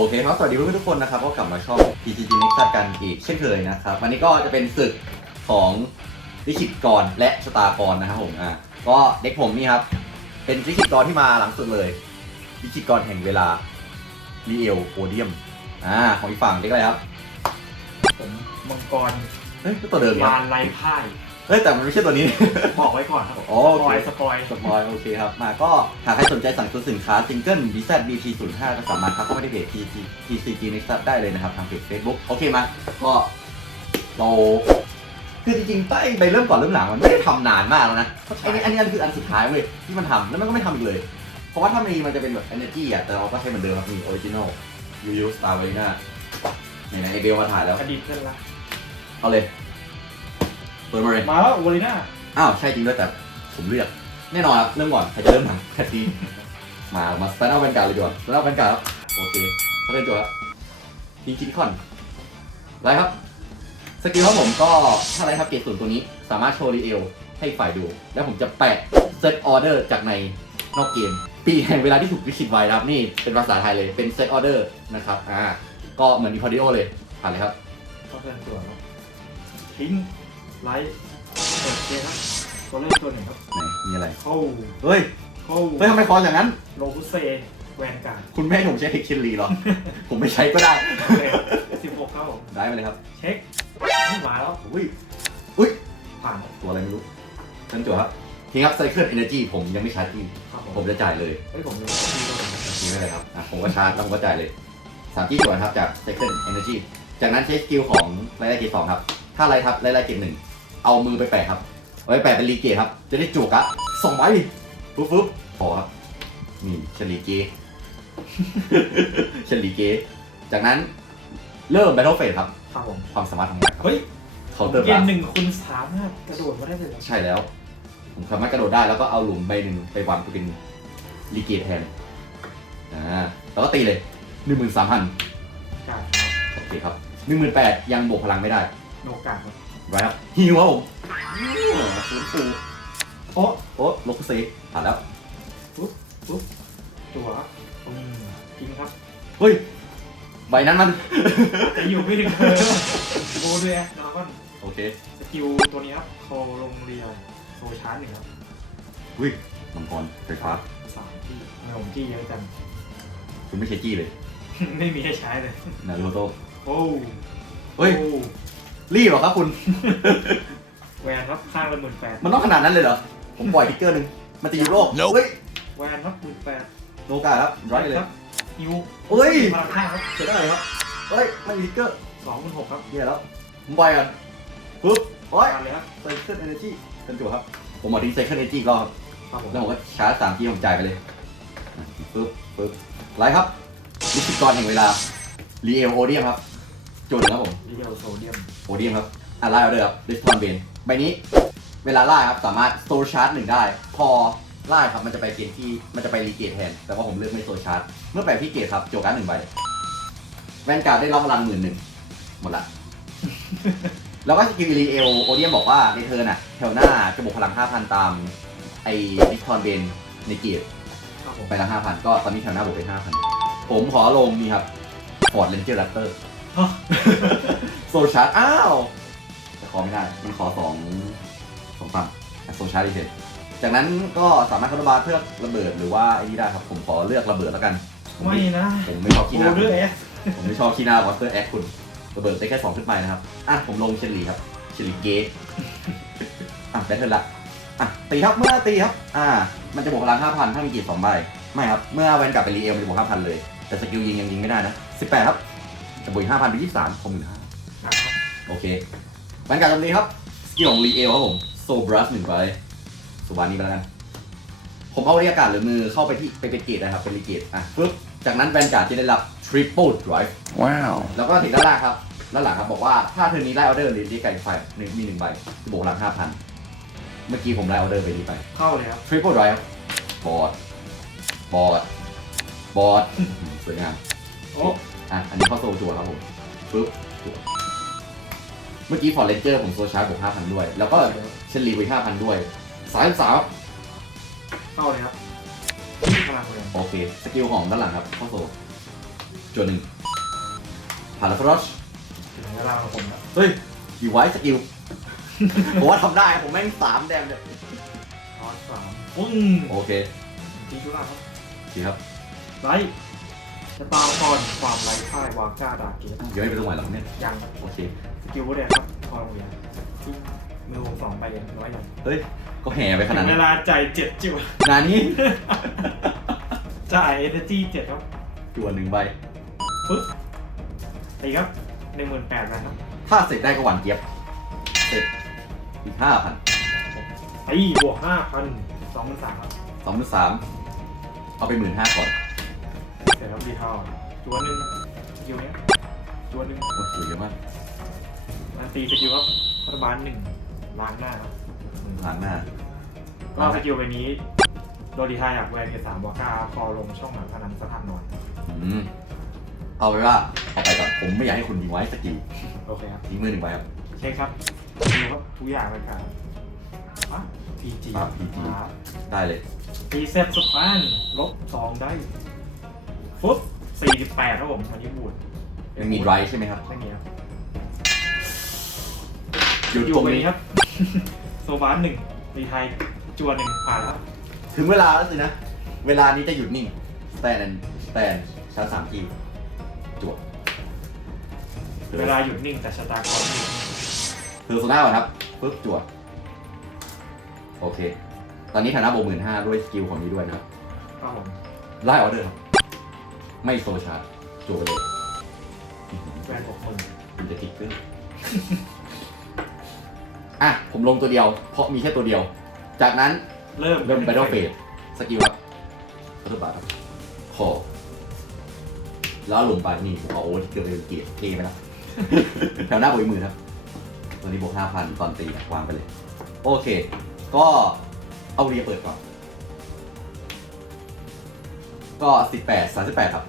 อเคครับสวัสดีเพื่อนๆทุกคนนะครับก็กลับมาช่อง PCG Next กันอีกเช่นเคยนะครับวันนี้ก็จะเป็นศึกของลิขิตกรและชะตากรนะครับผมอะก็เด็กผมนี่ครับ เป็นลิขิตกรที่มาหลังสุดเลยลิขิตกรแห่งเวลาลีเอลโอเดียมอ่าของอีกฝั่งเด็กอะไรครับผมมังกรเฮ้ยก็ตัวเดิมเนี่ยลานไรพ่าย เฮ้ยแต่มันไม่ใช่ตัวนี้ บอกไว้ก่อนครับผมอ๋อสโอปเค อยสปอยสปอยโอเคครับ มาก็หากใครสนใจสั่งซื้อสินค้าซิงเกิล BZ BP 0 5ก็สามารถทักเข้ามาที่เพจ TC TCG Next ได้เลยนะครับ ทางเพจ Facebook โอเคมาก็เราคือจริงๆใต้ไปเริ่มก่อนเริ่มหลังมันไม่ได้ทำนานมากแล้วนะอันนี้อันนี้อันคืออันสุดท้ายเว้ยที่มันทำแล้วมันก็ไม่ทำอีกเลย เพราะว่าถ้ามีมันจะเป็นแบบ energy อะแต่เราก็ใช้เหมือนเดิมครับมี original u u star v a r i n a ไหนๆไอเบลมาถ่ายแล้ว อดีตเพื่อนรักเอาเลย เปิดมาเลยมาแล้ววอลิน่าอ้าวใช่จริงด้วยแต่ผมเลือก แน่นอนครับเริ่มก่อนใครจะเริ่มหนังแคททีมามาสแตนด์อัพแวนการ์ดเลยดีกว่าสแตนด์อัพแวนการ์ดครับโอเคเขาเล่นตัวครับยิงคิดคอนไรครับสกิลครับผมก็ถ้าไรครับเกรดศูนย์ตัวนี้ สามารถโชว์รีเอลให้ฝ่ายดู แล้วผมจะแปะเซตออเดอร์จากในนอกเกม ปีแห่งเวลาที่ถูกลิขิตไว้นะครับ นี่เป็นภาษาไทยเลยเป็นเซตออเดอร์นะครับอ่าก็เหมือนดีพอดิโอเลยผ่านเลยครับก็เพื่อนตัวครับทิ้ง ไลท์เปิดเกมครับตัวเล่นตัวหนึ่งครับไหนมีอะไร เข้าเฮ้ย เข้าเฮ้ยทำไมคอนอย่างนั้น โลคุเซแวนการ์ดคุณแม่ให้ผมใช้เฮกเชนลีเหรอ ผมไม่ใช้ก็ได้สิบหกเข้าได้มาเลยครับ เช็คมาแล้วอุ้ย อุ้ย ผ่านตัวอะไรไม่รู้ท่านจั่วครับทีครับไซเคิลเอเนจีผมยังไม่ชาร์จที่ครับผผมมจะจ่ายเลยเฮ้ยผมเลยที่ตัวหนึ่งนี่ไม่เป็นไรครับอะผมก็ชาร์จแล้วผมก็จ่ายเลยสามที่จั่วนะครับจากไซเคิลเอเนจีจากนั้นใช้สกิลของไลไลเกตสองครับ ถ้าไลทับไลไลเกตหนึ่ง เอามือไปแปะครับเอาไปแปะเป็นรีเกตครับ จะได้จั่วกะสองใบปุ๊บปุ๊บพอครับ นี่เฉลีเกเฉลีเก จากนั้นเริ่ม Battle Phase ครับ ครับผมความสามารถของมันครับเฮ้ยเขาเติมเกมหนึ่งคุณสามารถกระโดดมาได้เลยเหรอใช่แล้ว ผมสามารถกระโดดได้แล้วก็เอาหลุมใบหนึ่งไปวางเป็นรีเกตแทนอ่าแล้วก็ตีเลยหนึ่งหมื่นสามพัน การ์ดครับโอเคครับหนึ่งหมื่นแปดยังบวกพลังไม่ได้ โนการ์ดครับ ไว้ครับฮิวครับผมฟื้นฟูโอ้โอ้ลกเซผ่านแล้วตัวครับอืมทิ้งครับเฮ้ยใบนั้นมันจะอยู่ไม่ถึงเธอโบด้วยดราก้อนโอเคสกิลตัวนี้ครับโคลงเรียวโซชาร์จหนึ่งครับอุ้ยมังกรไฟฟ้าสามที่ทำไมผมที่เยอะจังคุณไม่ใช่จี้เลย ไม่มีให้ใช้เลยนารูโตโอ้เฮ้ยโอ้ รีบเหรอครับคุณ แวนครับข้างละหมื่นแปดมันต้องขนาดนั้นเลยเหรอ ผมปล่อยทิกเกอร์หนึ่งมันจะอยู่โลกเฮ้ยแวนครับหมื่นแปดโนกาครับร้อยเลยครับฮิวเฮ้ยพลังข้างครับเสียได้ครับเฮ้ยไม่มีทิกเกอร์สองหมื่นหกครับเหี้ยแล้ว ผมปล่อยกันปึ๊บโอ้ยการเลยครับไซเคิลเอเนจีกันจั่วครับ ผมเอาทิ้งไซเคิลเอเนจีก็ครับผมแล้วผมก็ชาร์จสามทีผมจ่ายไปเลยอะปึ๊บปึ๊บไลฟ์ครับลิขิตกรแห่งเวลารีเอลโอเดียมครับโจทย์หนึ่งครับผมเรียวโซเดียม โอเดียมครับอะไล่เอาเลยครับดิสทอนเบนใบนี้เวลาไล่ครับสามารถโซลชาร์จหนึ่งได้ พอไล่ครับมันจะไปเกณฑ์ที่มันจะไปรีเกตแทน แต่ว่าผมเลือกไม่โซลชาร์จ เมื่อแปที่เกตครับโจการ์ดหนึ่งใบแวนการ์ดได้รับพลังหมื่นหนึ่งหมดละ แล้วก็สกิลรีเอลโอเดียมบอกว่าในเทิร์นอะแถวหน้าจะบวกพลัง 5,000 ตาม ไอ้ดิสทอนเบนในเกตครับผมไปละ5,000 ก็ตอนนี้แถวหน้าบวกไป5,000 ผมขอลงนี่ครับฟอร์ดเรนเจอร์แรปเตอร์ โซชาร์จอ้าว แต่ขอไม่ได้ มันขอสองสองฝั่งโซชาร์จดิเซนจากนั้นก็สามารถคาร์บาร์เพื่อระเบิดหรือว่าไอ้นี่ได้ครับ ผมขอเลือกระเบิดแล้วกัน ผมไม่นะผมไม่ชอบโบขี้หน้าด้วยเอสผมไม่ชอบขี้หน้าวอเตอร์แอคคุณระเบิดได้แค่สองขึ้นไปนะครับ อะ ผมลงเชลลีครับ เชลลีเกตอะแบทเทิลละอะ ตีครับ เมื่อตีครับ อ่า มันจะบวกพลัง5,000ถ้ามีกีดสองใบ ไม่ครับ เมื่อแวนกลับไปรีเอลมันจะบวก5,000เลย แต่สกิลยิงยังยิงไม่ได้นะ18ครับ จะบวกอีก5,000เป็น23คงหมื่นห้าครับ โอเคบรรยากาศตรงนี้ครับสกิลของรีเอลครับผมโซบรัสหนึ่งไปสุวานี้ไปแล้วกันผมเอาเรียกการดหรือมือเข้าไปที่ไปเป็นเกตนะครับเป็นรีเกตอะปึ๊บจากนั้นแวนการ์ดจะได้รับ Triple Drive ว้าวแล้วก็ถึงด้านล่างครับด้านหลังครับบอกว่าถ้าเธอนี้ไล่ออเดอร์หรือรีไก่ไฟหนึ่งมีหนึ่งใบจะบวกพลังห้าพันเมื่อกี้ผมไล่ออเดอร์ไปนี้ไปเข้าเลยครับ Triple Drive ครับบอดบอดบอดสวยงามโอ้อะอันนี้เข้าโซจั่วครับผมปึ๊บจั่ว เมื่อกี้ฟอร์เรนเจอร์ผมโซชาร์จบวกห้าพันด้วย แล้วก็เชลลีไปห้าพันด้วยสายสามเข้าเลยครับพลังเลยโอเค สกิลของด้านหลังครับเข้าโซจวนหนึ่งผ่านแล้วฟรอชถึงเวลาของผมแล้วเฮ้ยดีไว้สกิล ผมว่าทำได้ผมแม่งสามแดมเลยคอร์สสามปึ้งโอเคตีชุล่าครับดีครับไลท์จะตามก่อนความไร้พ่ายวาก้าดาเกตเดี๋ยวให้ไปตรงไหนหรอเนี่ยยังโอเคส กิลวูดแดงครับพอโรงเรียนที่มือผมสองใบเองร้อยอย่างเฮ้ย ก็แห่ไปขนาดถึงนั้เวนลาจ่ายเจ็ดจิ๋วงานนี้ จ่ายเอเนจีเจ็ดครับจวนหนึ่งใบ ปึ๊บตีครับหนึ่งหมื่นแปดนะครับถ้าเสร็จได้ก็หวานเจี๊ยบ เสร็จอีกห้าพันตีบวกห้าพันสองหมื่นสามครับสองหมื่นสามเอาไปหมื่นห้าก่อนเสร็จแล้วดีเทาจวนหนึ่งสกิลเนี้ยจวนหนึ่งโอ้โหเยอะมาก นันตีสกิลครับรัฐบาลหนึ่งล้างหน้าครับหนึ่งหางหน้า ก็สกิลใบนี้โดดีไทายอยากแวนเกตสามวาก้าคอลงช่องหลังพนันสถานนอนอืมเอาไปว่าเอาไปก่อนผมไม่อยากให้คุณยิงไว้สกิลโอเคครับทิ้งมือหนึ่งใบครับ เช็คครับดูครับทุกอย่างเลยครับอะ PG อะ PG ได้เลยรีเซ็ตสปานลบสองได้ฟุตสี่สิบแปดครับผมวันนี้บูดยังมีไรใช่ไหมครับไม่มีครับ หยุดอยู่ตรงไปนี้นี้ครับ โซบานหนึ่งรีไทยจวนหนึ่งผ่านแล้วถึงเวลาแล้วสินะ เวลานี้จะหยุดนิ่งสแตนสแตนชั้นสามทีจวบเวลาหยุดนิ่งแต่ชะตากรนิ่งคือโซน่าก่อนครับปึ๊บจวบโอเค ตอนนี้ฐานะโบหมื่นห้าด้วยสกิลของนี้ด้วยนะครับครับผมไล่ออเดอร์ครับไม่โซชาร์จจวบไปเลยแวนหกหมื่นคุณจะติดขึ้น อะผมลงตัวเดียว เพราะมีแค่ตัวเดียว จากนั้นเริ่มเริ่มไปดอเฟสสกิลครับรัฐบาลครับขอแล้วลงไปนี่ผมเอาโอเวอร์ที่เกิดเป็นเกียร์เกไปแล้วแถวหน้าบวกอีกหมื่นครับ ตัวนี้บวกห้าพันตอนตีอะวางไปเลย โอเค ก็เอาเรียเปิดก่อน ก็สิบแปดสามสิบแปดครับ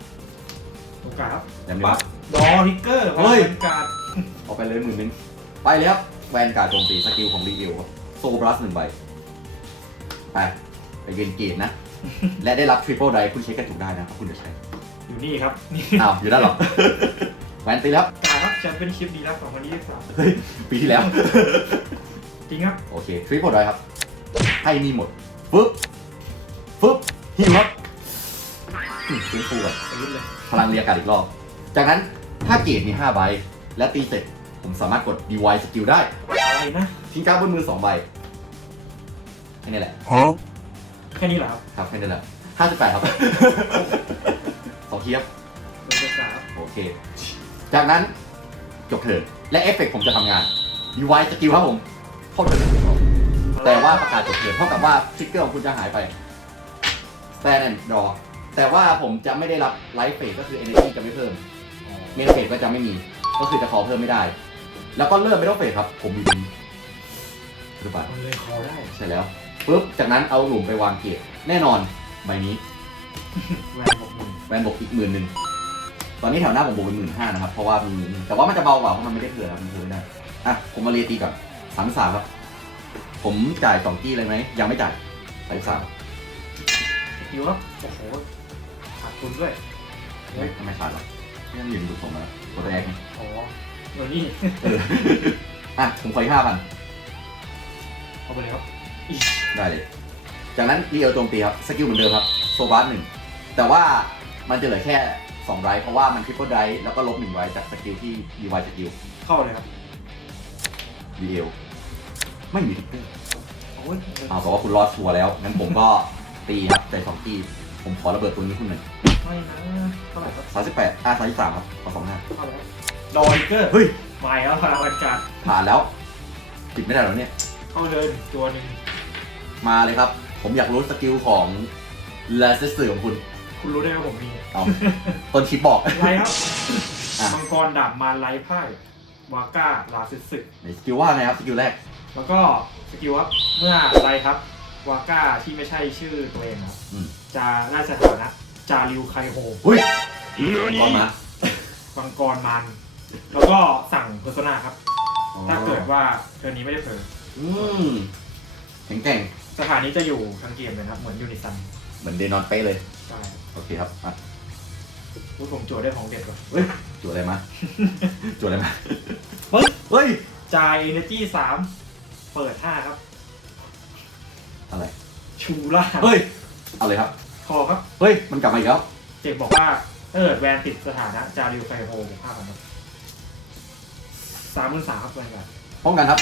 โอกาสครับยังไม่ปั๊รับบดอริกเกอร์เฮ้ยเป็นการดเอาไปเลยหมื่นหนึงไปเลยครับ แวนการ์ดโจมตีสกิลของรีวิวครับโซบลัสหนึ่งใบไปไปเวียนเกตนะ และได้รับทริปเปิลไดคุณเช็คกันถูกได้นะครับคุณจะใช้อยู่นี่ครับนี่อ้าวอยู่ด้านหรอแวนตีแล้วกาครับแชมเปี้ยนชิพดีนะสองพันยี่สิบสามเฮ้ยปีที่แล้ว จริงครับโอเคทริปเปิลไดครับ ให้นี่หมดฟึบฟึบฮิวครับอืมฟื้นฟูก่อนอายุเลยพลังเรียกการดอีกรอบ จากนั้นถ้าเกตมี5ใบและตีเสร็จ ผมสามารถกด DY สกิลได้ อะไรนะทิ้งการ์ดบนมือ2ใบแค่นี้แหละแค่นี้เหรอครับครับแค่นี้แหละห้าสิบแปดครับ สองทีครับเป็นโอกาสครับโอเค จากนั้นจบเทิร์นและเอฟเฟกต์ผมจะทำงาน DY สกิลครับผมเข้าเทิร์นหนึ่งรอบแต่ว่าประกาศจบเทิร์นเท่ากับว่าทริกเกอร์ของคุณจะหายไป stand and draw แต่ว่าผมจะไม่ได้รับไลฟ์เฟสก็คือ energy จะไม่เพิ่ม เมนเฟสก็จะไม่มี ก็คือจะขอเพิ่มไม่ได้ แล้วก็เริ่มไม่ต้องเฟสครับ ผมมีดีหรือเปล่ามันเลยคอได้ใช่แล้วปุ๊บจากนั้นเอาหลุมไปวางเกียร์แน่นอนใบนี้แวนหกหมื่นแวนบวกอีกหมื่นหนึ่งตอนนี้แถวหน้าผมบวกเป็นหมื่นห้านะครับเพราะว่ามีแต่ว่ามันจะเบากว่าเพราะมันไม่ได้เผื่อครับมันเผื่อไม่ได้อะผมมาเรียตีก่อนสามสามครับ ผมจ่ายสองกี้เลยไหมยังไม่จ่ายสามสามสกิลครับโอ้โหขาดทุนด้วยเฮ้ยทำไมขาดหรอนี่มันอยู่ในบุตรผมแล้วตัวแรกไงอ๋อ เดี๋ยวนี้เอออะผมขออีกห้าพันเอาไปเลยครับอีได้เลย จากนั้นรีเอลโจมตีครับ สกิลเหมือนเดิมครับ โซบาร์หนึ่ง แต่ว่ามันจะเหลือแค่2ไรเพราะว่ามันทริปเปิลไรแล้วก็ลบ1ไรจากสกิลที่ดีวายสกิลเข้าเลยครับรีเอลไม่มีทริปเปอร์โอ้ยอ้าวบอกว่าคุณรอดชัวร์แล้ว งั้นผมก็ตีครับใจสองทีผมขอระเบิดตัวนี้คุณหนึ่งไม่นะเท่าไหร่ครับสามสิบแปดอะสามสิบสามครับขอสองห้าเข้าเลยครับ ดอริกเกอร์เฮ้ยมาแล้วพลังวันการดผ่านแล้ว ปิดไม่ได้แล้วเนี่ย เข้าเลยตัวหนึ่งมาเลยครับ ผมอยากรู้สกิลของลาเซสของคุณ คุณรู้ได้ว่าผมมีเอาต้นคลิปบอก ไรครับอะ มังกรดาบมารไร้พ่ายวาก้าลาซึสึไหนสกิลว่าไงครับสกิลแรก แล้วก็สกิลครับเมื่อไรครับวาก้าที่ไม่ใช่ชื่อตัวเองครับอืม จะราชสถานะจาริวไคโฮอุ้ยก่อนมามังกรมัน แล้วก็สั่งเพอร์โซนาครับ ถ้าเกิดว่าเทอร์นี้ไม่ได้เผลออืมแข็งแกร่งสถานีจะอยู่ทั้งเกมเลยนะครับ เหมือนยูนิซันเหมือนเดนอนเป๊ะเลย ใช่โอเคครับอะอุ๊ยผมโจทย์ได้ของเด็ดว่ะเฮ้ยจวดอะไรมาจวดอะไรมาเฮ้ยเฮ้ยจ่าย energy สามเปิดห้าครับ อะไรชูล่าเฮ้ยเอาเลยครับ คอครับ เฮ้ยมันกลับมาอีกแล้ว เจกบอกว่าถ้าเกิดแวนติดสถานะจาริวไคโฮบวกห้าพันครับ สามหมื่นสามครับแวนกันป้องกันครับ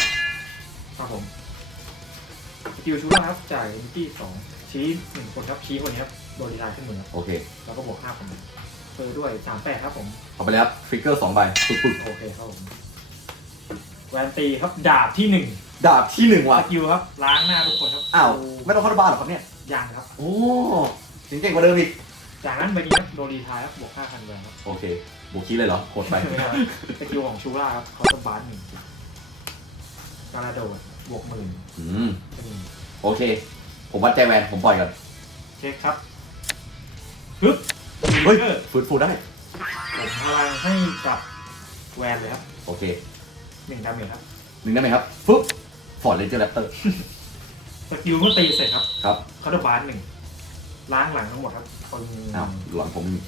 ครับผมสกิลชูล่าครับจ่าย energy สองชี้หนึ่งคนครับชี้คนนี้ครับโดนดีไลน์ขึ้นมือครับโอเคแล้วก็บวกห้าพันเปิดด้วยสามแปดครับผม เอาไปเลยครับทริกเกอร์สองใบปึ๊บปึ๊บโอเคครับผมแวนตีครับดาบที่หนึ่งดาบที่หนึ่งสว่ะกิลครับล้างหน้าทุกคนครับอ้าว ไม่ต้องเข้าบ้านหรอครับเนี่ยยังครับ โอ้เก่งๆกว่าเดิมอีก จากนั้นใบนี้ครับโดนดีไทายครับบวกห้าพันแวนครับโอเคบวกคีเลยเหรอโคตรไป สกิลของชูล่าครับเขาจะบาร์หนึ่งการาโดดบวกหมื่นอืม เป็นหนึ่งโอเค ผมวัดใจแวน ผมปล่อยก่อน เช็คครับปึ๊บเฮ้ยเออฟื้นฟูได้ ผมพลังให้กับแวนเลยครับโอเค หนึ่งดาเมจครับหนึ่งได้ไหมครับฟึ๊บฟอร์ดเลนเจอร์แรปเตอร์ สกิลเมื่อตีเสร็จครับครับ เขาจะบาร์หนึ่งล้างหลังทั้งหมดครับ คนอ้าวหลังผมมี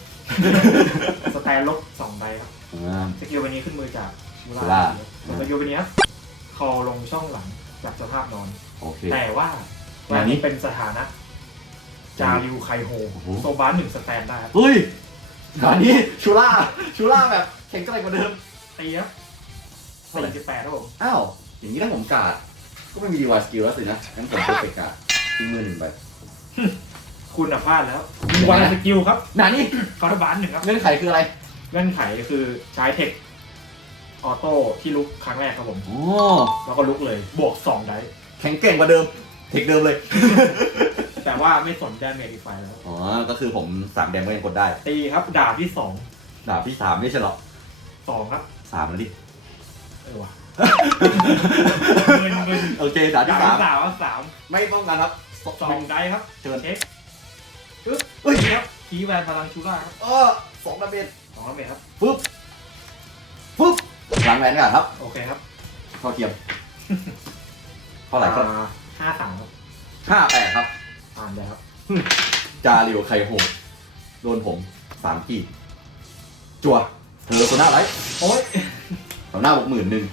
สแตนลบสองใบครับอ่า สกิลวันนี้ขึ้นมือจากชูชูล่าส่วนสกิลวันนี้ครับคอลงช่องหลังจากสภาพนอน โอเค แต่ว่าวัวันนนี้นี้เป็นสถานะ จาริวไคโฮโอ้โห โซบาร์หนึ่งสแตนได้ครับเฮ้ยอันนี้ชูล่าชูล่าแบบแข็งแกร่งกว่าเดิม ตีครับเท่าไหร่ สี่สิบแปดครับผมอ้าว อย่างนี้ถ้าผมกาด ก็ไม่มีดีวายสกิลแล้วสินะงั้นผมเพอร์เฟกต์กาดทิ้งมือหนึ่งไป คุณอะพลาดแล้วมีวันสกิลครับนานี่คอร์บาร์หนึ่งครับเงื่อนไขคืออะไรเงื่อนไขคือใช้เทคออโต้ที่ลุกครั้งแรกครับผม โอ้แล้วก็ลุกเลย บวกสองไดส์แข็งแกร่งกว่าเดิม เทคเดิมเลย แต่ว่าไม่สนแดนเมจอีกไฟแล้ว อ๋อ ก็คือผมสามแดมก็ยังกดได้ ตีครับ ดาบที่สองดาบที่สามไม่ใช่เหรอสองครับสามแล้วดิ เออว่ะเงินเงินโอเคดาบดาที่บสามที่สามครับสามไม่ป้องกันครับสองไดส์ครับเชิญเช็ค ปึ๊บเฮ้ยนี่ครับคีย์แวนพลังชูล่าครับเออสองดาเมจสองดาเมจครับปึ๊บปึ๊บหลังแหวนกันครับโอเคครับเข้าเทียมเท่าไหร่ครับอ่าห้าสามครับห้าแปดครับ อ่านได้ครับจาริวไคโฮโดนผมสามขีดจั่วเธอโซน่าไลท์โอ๊ยแถวหน้าบอกหมื่นหนึ่ง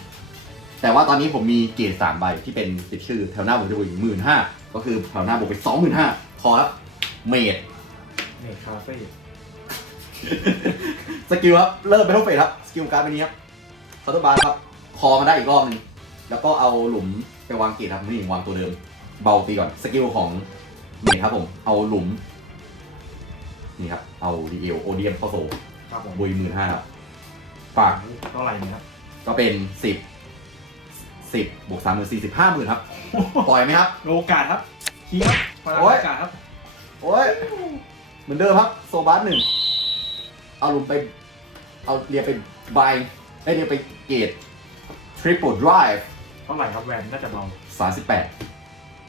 แต่ว่าตอนนี้ผมมีเกรดสามใบที่เป็นติดชื่อแถวหน้าผมจะบวกอีกหมื่นห้าก็คือแถวหน้าบวกไปสองหมื่นห้าพอครับ เมดเมดคาเฟ่สกิลครับ เริ่มไปทุกเฟสครับ สกิลการ์ดใบนี้ครับคาร์ตบาร์ครับ คอมาได้อีกรอบหนึง แล้วก็เอาหลุมไปวางเกรดครับนี่วางตัวเดิม เบาตีก่อน สกิลของเมดครับผม เอาหลุม นี่ครับ เอาดีเอลโอเดียมเข้าโซ่ครับผมบุยหมื่นห้าครับฝากเท่าไหร่เนี่ยครับ ก็เป็นสิบสิบบวกสามหมื่นสี่สิบห้าหมื่นครับ ปล่อยไหมครับ โอกาสครับคีย์ครับพลังโอ๊ยโอกาสครับ โอ้ย เหมือนเดิมครับ โซบัสหนึ่ง เอาลุมไป เอาเรียไปบายได้เรียไปเกตทริปเปิลไดรฟ์เท่าไหร่ครับแวนน่าจะเบาสามสิบแปด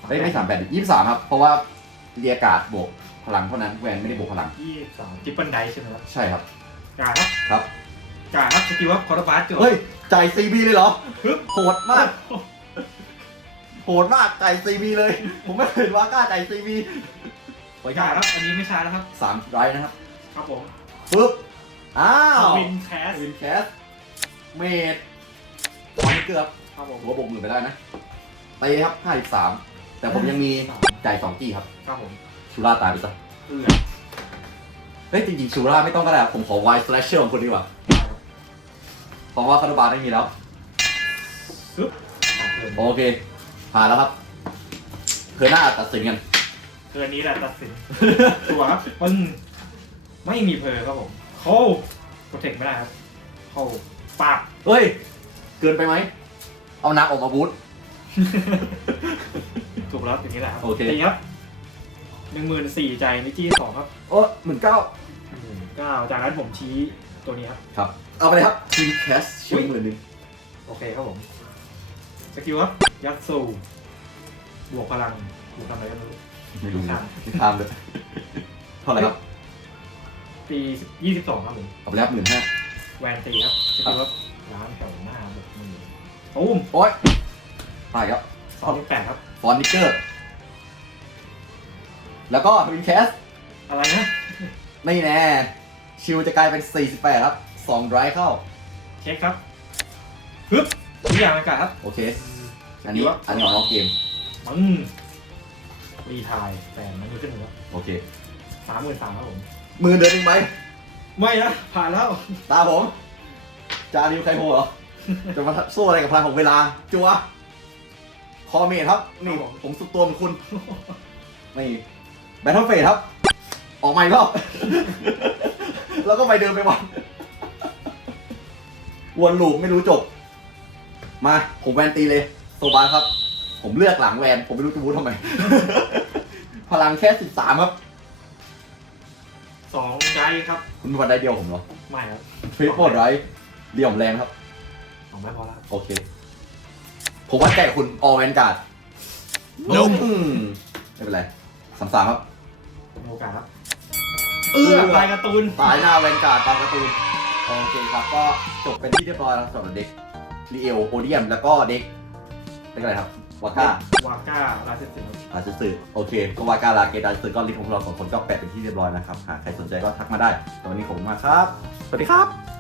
ไม่ไม่สามแปดยี่สิบสามครับ เพราะว่าเรียกาดบวกพลังเท่านั้นแวนไม่ได้บวกพลัง ยี่สามจิปเปิลไดใช่ไหมครับใช่ครับกาครับครับกาครับสกิลครับคอร์บาร์จุดเฮ้ย จ่ายซีบีเลยเหรอปึ๊บโหดมาก โหดมากจ่ายซีบีเลย ผมไม่เคยเห็นว่า กล้าจ่ายซีบี ขออนุกาญาตครับ อันนี้ไม่ช้าแล้วครับ สามไรนะครับครับผมปึ๊บอ้าววินแคสวินแคสเมดตอนนี้เกือบครับผมหัวบกหมื่นไปได้นะไปครับห้าสิบสามแต่ผมยังมีจ่ายสองกี้ครับครับผมชูราตายไปซะเอือเฮ้ยจริงๆชูราไม่ต้องก็ได้ผมขอไวสแลชเชอร์ของคุณดีกว่าเพราะว่าคาร์บาไม่มีแล้วปึ๊บอะเทิร์นโอเคผ่านแล้วครับเคยหน้าตัดสินกัน เทิร์นนี้แหละตัดสินตัวครับปึ้งไม่มีเพลครับผมโค้โปรเทคไม่ได้ครับโค้ปากเฮ้ย เกินไปไหม เอานักออกมาบูท ถูกแล้วอย่างนี้แหละครับโอเค ตีครับหนึ่งหมื่นสี่ใจนิจี้สองครับโอ้หมื่นเก้าหมื่นเก้าจากนั้นผมชี้ตัวนี้ครับครับ เอาไปเลยครับทีมแคสชิวหมื่นหนึ่งโอเคครับผมสกิลครับยัดสูบวกพลังบวกทำอะไรกันไม่รู้ ไม่รู้ครับไม่ข้ามเลยเท่าไหร่ครับตียี่สิบสองครับผมเอาไปแล้วหมื่นห้าแวนตีครับสกิลครับร้านแถวหน้าบวกหมื่นตุ้มโอ้ยตายครับสองแปดครับฟอนนิเกอร์ แล้วก็ทวินแคสอะไรนะไม่แน่ ชิวจะกลายเป็น 48 ครับ2 drive เข้า เช็คครับฮึบทุกอย่างอากาศครับ โอเค อันนี้อันนี้ออกนอกเกมปึ้ง รีไทายแต่มันมือขึ้นหนึ่งแล้วโอเค สามหมื่นสามครับผม มือเดินอีกไหมไม่นะ ผ่านแล้ว ตาผมจาริวไคโฮเหรอ จะมาสู้อะไรกับพลังของเวลา จัว คอเมทครับ นี่ผมสุดตัวเหมือนคุณ นี่แบทเทิลเฟสครับ ออกมาอีกรอบ แล้วก็ไปเดินไปวันวนลูปไม่รู้จบ มา ผมแวนตีเลย โซบาครับ ผมเลือกหลังแวน ผมไม่รู้จะบูททำไม พลังแค่สิบสามครับ สองใจครับคุณมีวันได้เดียวผมเหรอไม่ครับทริปเปิลไรเดี่ยมแรงครับ สองไม่พอแล้ว โอเค ผมวัดใจกับคุณออแวนการ์ด Nope ไม่เป็นไรสามสามครับมีโอกาสครับ เอเอื้ออลายการ์ตูน ตายหน้าแวนการ์ดตามการ์ตูน โอเคครับ ก็จบเป็นที่เรียบร้อยแล้วสำหรับเด็กรีเอลโอเดียม แล้วก็เด็กเป็นอะไรครับ วาก้าวาก้าลายเซนสิครับอาจจะสื่อโอเค ก็วาก้าลาเกตอาจจะสื่อก็ลิงก์ของพวกเราสองคนก็แปะเป็นที่เรียบร้อยนะครับหากใครสนใจก็ทักมาได้แต่วันนี้ขอบคุณมากครับ สวัสดีครับ